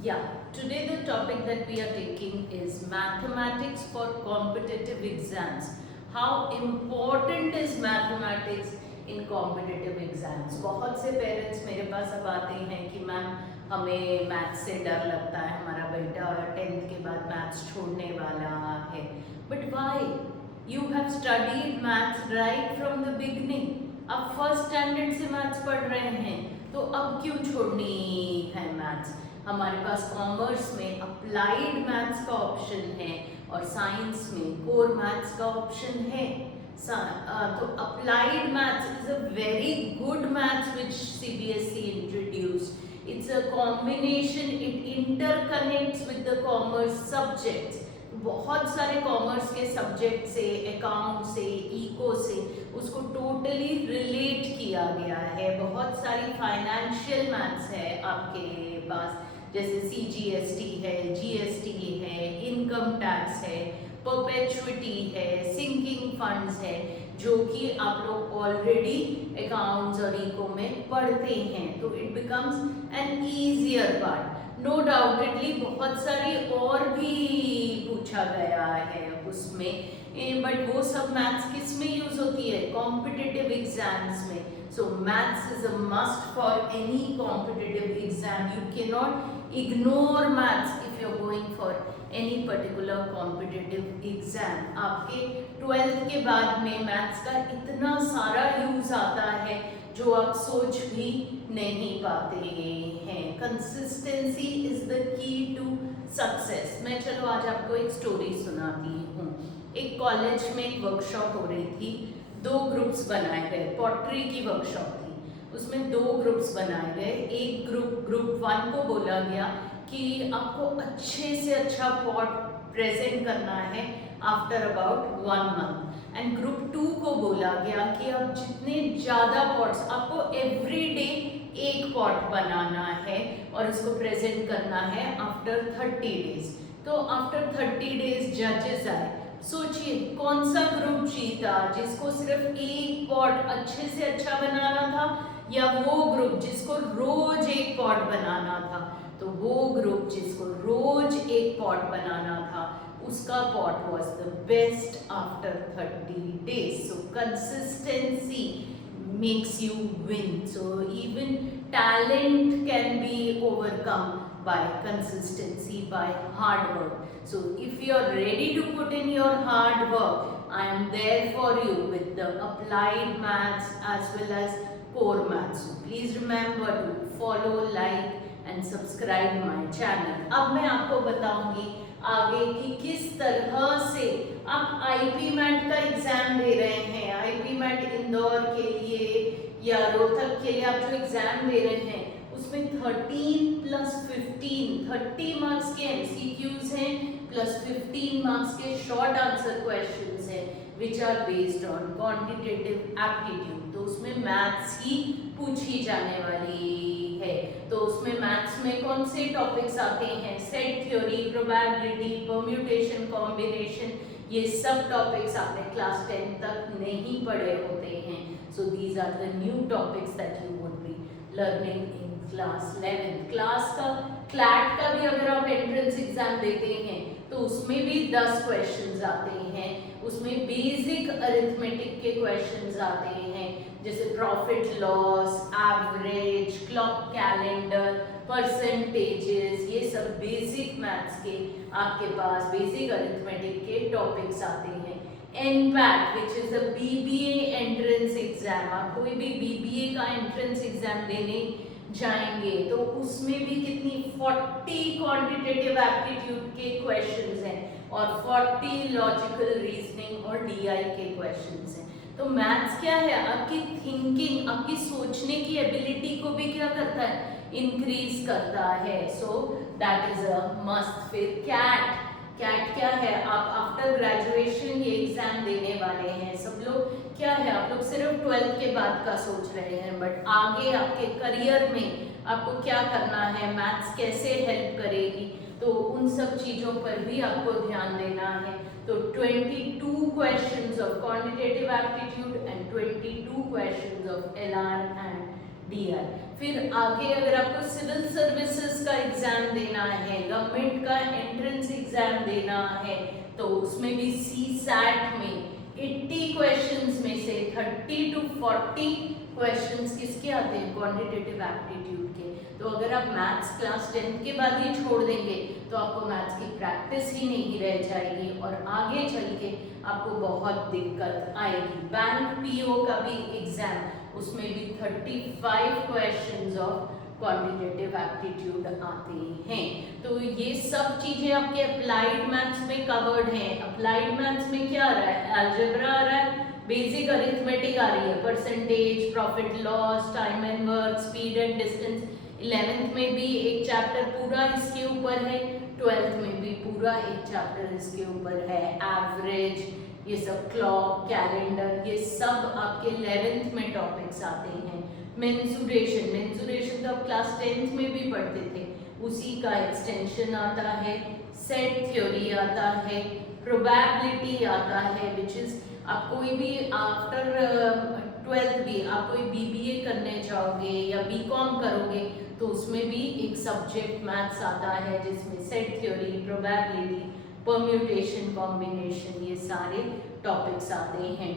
Yeah, today the topic that we are taking is mathematics for competitive exams. How important is mathematics in competitive exams? बहुत से parents मेरे पास अब आते हैं कि मैम हमें मैथ्स से डर लगता है, हमारा बेटा 10th के बाद मैथ्स छोड़ने वाला है. But why? You have studied maths right from the beginning. आप फर्स्ट स्टैंडर्ड से मैथ्स पढ़ रहे हैं, तो अब क्यों छोड़नी है मैथ्स? हमारे पास कॉमर्स में अप्लाइड मैथ्स का ऑप्शन है और साइंस में कोर मैथ्स का ऑप्शन है. तो applied maths is a very good maths which CBSE introduced. It's a combination, it interconnects with the commerce subjects. बहुत सारे कॉमर्स के सब्जेक्ट से, अकाउंट से, इको से उसको टोटली रिलेट किया गया है. बहुत सारी फाइनेंशियल मैथ्स है आपके पास, जैसे CGST है, GST है, इनकम टैक्स है, परपेचुइटी है, सिंकिंग फंड्स है, जो कि आप लोग ऑलरेडी अकाउंट्स और इको में पढ़ते हैं. तो it becomes an easier part. Undoubtedly बहुत सारी और भी पूछा गया है उसमें, बट वो सब मैथ्स किस में यूज होती है? कॉम्पिटिटिव एग्जाम्स में. So maths is a must for any competitive exam. You cannot ignore maths if you're going for any particular competitive exam. आपके 12th के बाद में maths का इतना सारा यूज आता है जो आप सोच भी नहीं पाते हैं. Consistency is the key to success. मैं चलो आज आपको एक स्टोरी सुनाती हूँ. एक कॉलेज में एक वर्कशॉप हो रही थी. 2 ग्रुप्स बनाए गए. पॉटरी की वर्कशॉप थी, उसमें 2 ग्रुप्स बनाए गए. एक ग्रुप 1 को बोला गया कि आपको अच्छे से अच्छा पॉट प्रेजेंट करना है after about 1 month. And group 2 को बोला गया कि अब जितने ज़्यादा पॉट्स आपको एवरी डे एक पॉट बनाना है और इसको प्रेजेंट करना है आफ्टर 30 डेज. तो आफ्टर 30 डेज जजेस आए. सोचिए कौन सा ग्रुप जीता, जिसको सिर्फ एक पॉट अच्छे से अच्छा बनाना था, या वो ग्रुप जिसको रोज एक पॉट बनाना था? तो वो ग्रुप जिसको रोज एक पॉट बनाना था, उसका pot was the best after 30 days. So consistency makes you win. So even talent can be overcome by consistency, by hard work. So if you are ready to put in your hard work, I am there for you with the applied maths as well as core maths. So please remember to follow, like and subscribe my channel. अब मैं आपको बताऊंगी आगे कि किस तरह से आप IP मैट का एग्जाम दे रहे हैं. IP मैट इंदौर के लिए या रोहतक के लिए आप जो एग्जाम दे रहे हैं, उसमें 13 + 15 30 मार्क्स के MCQs हैं प्लस 15 मार्क्स के शॉर्ट आंसर क्वेश्चंस हैं which are based on quantitative aptitude. तो उसमें मैथ्स ही पूछी जाने वाली है. तो उसमें मैथ्स में कौन से टॉपिक्स आते हैं? Set theory, probability, permutation, combination. ये सब टॉपिक्स आपने क्लास 10 तक नहीं पढ़े होते हैं. So these are the new topics that you would be learning in class 11. Class का क्लैट का भी अगर आप एंट्रेंस एग्जाम देते हैं तो उसमें भी 10 क्वेश्चंस आते हैं. उसमें बेसिक अरिथमेटिक के क्वेश्चंस आते हैं, जैसे profit loss, average, clock calendar, percentages. ये सब बेसिक मैथ्स के आपके पास बेसिक अरिथमेटिक के टॉपिक्स आते हैं. NPAT which is a BBA entrance exam. आप कोई भी BBA का एंट्रेंस एग्जाम देने जाएंगे तो उसमें भी कितनी 40 क्वांटिटेटिव एप्टीट्यूड के क्वेश्चंस हैं और 40 लॉजिकल रीजनिंग और DI के क्वेश्चंस हैं. तो मैथ्स क्या है? आपकी थिंकिंग, आपकी सोचने की एबिलिटी को भी क्या करता है? इंक्रीज करता है. So that is a must. फिर कैट क्या है? आप आफ्टर ग्रेजुएशन ये एग्जाम देने वाले हैं. सब लोग क्या है, आप लोग सिर्फ 12th के बाद का सोच रहे हैं, बट आगे आपके करियर में आपको क्या करना है, मैथ्स कैसे हेल्प करेगी, तो उन सब चीज़ों पर भी आपको ध्यान देना है. तो 22 questions of quantitative aptitude and 22 questions of LR and DI. फिर आगे अगर आपको सिविल सर्विसेज का एग्जाम एग्जाम देना है, गवर्नमेंट का एंट्रेंस एग्जाम देना है, तो उसमें भी CSAT में 80 क्वेश्चंस में से 30 to 40 क्वेश्चंस किसके आते हैं, क्वांटिटेटिव एप्टीट्यूड के। तो अगर आप मैथ्स क्लास 10 के बाद ही छोड़ देंगे तो आपको मैथ्स की प्रैक्टिस ही नहीं रह जाएगी और आगे चल के आपको बहुत दिक्कत आएगी। बैंक PO का भी एग्जाम, उसमें भी 35 क्वेश्चंस ऑफ क्वांटिटेटिव एप्टीट्यूड आते हैं। तो ये सब चीजें आपके अप्लाइड मैथ्स में कवर्ड हैं। अप्लाइड मैथ्स में क्या आ रहा है, अलजेब्रा आ रहा है, बेसिक अरिथमेटिक आ रही है, percentage, profit loss, time and work, speed and distance. 11th में भी एक चैप्टर पूरा इसके ऊपर है, 12th में भी पूरा एक चैप्टर इसके ऊपर है, एवरेज, ये सब क्लॉक, कैलेंडर, ये सब आपके 11th में टॉपिक्स आते हैं। मेंसुरेशन, मेंसुरेशन तो आप क्लास 10th में भी पढ़ते थे, उसी का एक्सटेंशन आता है। सेट थ्योरी आता है, प्रोबेबिलिटी आता है, विच इज आप कोई भी आफ्टर 12th भी आप कोई BBA करने जाओगे या BCom करोगे तो उसमें भी एक सब्जेक्ट मैथ्स आता है जिसमें set theory, probability, permutation, combination, ये सारे टॉपिक्स आते हैं।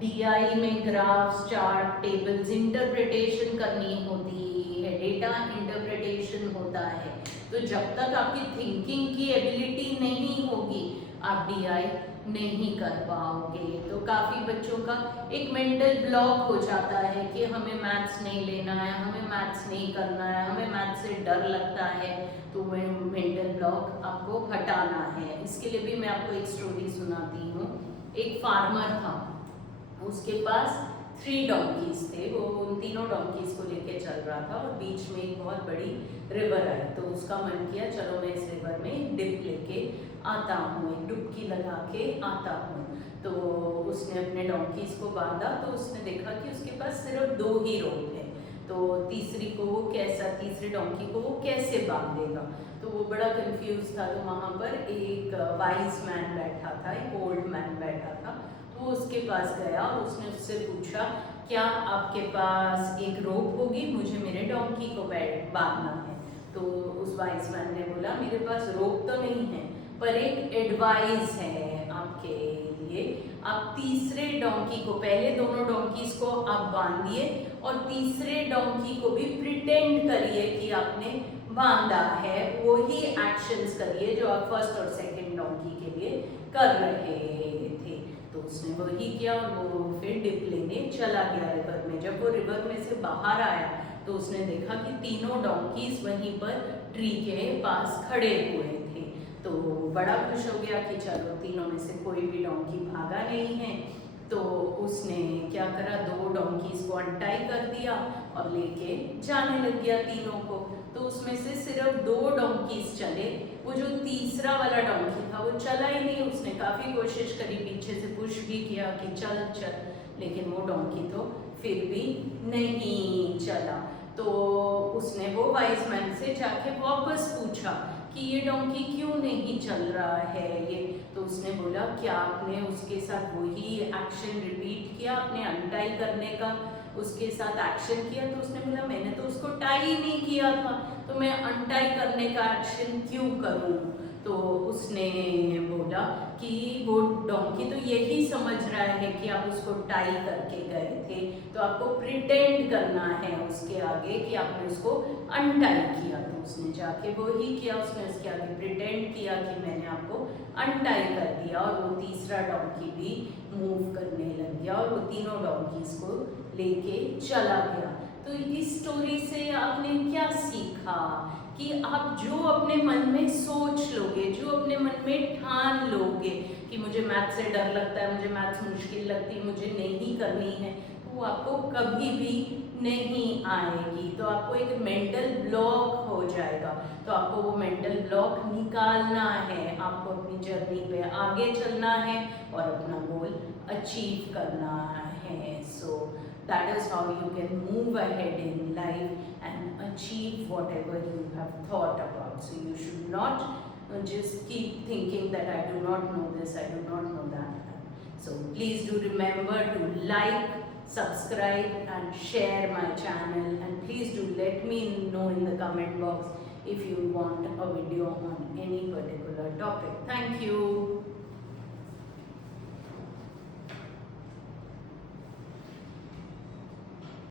DI में ग्राफ्स, चार्ट, टेबल्स, इंटरप्रिटेशन करनी होती है, डेटा इंटरप्रिटेशन होता है। तो जब तक आपकी थिंकिंग की एबिलिटी नहीं होगी आप DI नहीं कर पाओगे। तो काफ़ी बच्चों का एक मेंटल ब्लॉक हो जाता है कि हमें मैथ्स नहीं लेना है, हमें मैथ्स नहीं करना है, हमें मैथ्स से डर लगता है। तो वह मेंटल ब्लॉक आपको हटाना है। इसके लिए भी मैं आपको एक स्टोरी सुनाती हूँ। एक फार्मर था, उसके पास 3 डोंकीज थे, वो उन तीनों डोंकीज को लेके चल रहा था और बीच में एक बहुत बड़ी रिवर आई। तो उसका मन किया चलो मैं इस रिवर में डिप लेके आता हूँ, एक डुबकी लगा के आता हूँ। तो उसने अपने डोंकीज को बांधा, तो उसने देखा कि उसके पास सिर्फ 2 ही रोप है, तो तीसरी डोंकी को वो कैसे बांधेगा। तो वो बड़ा कंफ्यूज था। तो वहाँ पर एक वाइज मैन बैठा था, एक ओल्ड मैन बैठा था। तो वो उसके पास गया और उसने उससे पूछा क्या आपके पास एक रोप होगी, मुझे मेरे डोंकी को बांधना है। तो उस वाइज मैन ने बोला मेरे पास रोप तो नहीं है पर एक एडवाइस है आपके लिए, आप तीसरे डोंकी को, पहले दोनों डोंकीज को आप बांधिए और तीसरे डोंकी को भी प्रिटेंड करिए कि आपने बांधा है, वही एक्शंस करिए जो आप फर्स्ट और सेकंड डोंकी के लिए कर रहे थे। तो उसने वही किया और वो फिर डिप लेने चला गया रिवर में। जब वो रिवर में से बाहर आया तो उसने देखा कि तीनों डोंकीज वहीं पर ट्री के पास खड़े हुए थे। तो बड़ा खुश हो गया कि चलो तीनों में से कोई भी डोंकी भागा नहीं है। तो उसने क्या करा, 2 डोंकीज को अनटाई कर दिया और लेके जाने लग गया तीनों को। तो उसमें से सिर्फ 2 डोंकीज चले, वो जो तीसरा वाला डोंकी था वो चला ही नहीं। उसने काफ़ी कोशिश करी, पीछे से पुश भी किया कि चल चल, लेकिन वो डोंकी तो फिर भी नहीं चला। तो उसने वो वाइज मैन से जाके वापस पूछा कि ये डोंकी क्यों नहीं चल रहा है ये। तो उसने बोला क्या आपने उसके साथ वही एक्शन रिपीट किया, आपने अनटाई करने का उसके साथ एक्शन किया। तो उसने बोला मैंने तो उसको टाई ही नहीं किया था, तो मैं अनटाई करने का एक्शन क्यों करूं। तो उसने बोला कि वो डोंकी तो यही समझ रहा है कि आप उसको टाई करके गए थे, तो आपको प्रिटेंड करना है उसके आगे कि आपने उसको अनटाई किया। तो उसने जाके वो ही किया, उसने उसके आगे प्रिटेंड किया कि मैंने आपको अनटाई कर दिया और वो तीसरा डोंकी भी मूव करने लग गया और वो तीनों डोंकीज को लेके चला गया। तो इस स्टोरी से आपने क्या सीखा कि आप जो अपने मन में सोच लोगे, जो अपने मन में ठान लोगे कि मुझे मैथ से डर लगता है, मुझे मैथ्स मुश्किल लगती है, मुझे नहीं करनी है, तो वो आपको कभी भी नहीं आएगी। तो आपको एक मेंटल ब्लॉक हो जाएगा। तो आपको वो मेंटल ब्लॉक निकालना है, आपको अपनी जर्नी पे आगे चलना है और अपना गोल अचीव करना है। सो that is how you can move ahead in life and achieve whatever you have thought about. So you should not just keep thinking that I do not know this, I do not know that. So please do remember to like, subscribe and share my channel, and please do let me know in the comment box if you want a video on any particular topic. Thank you.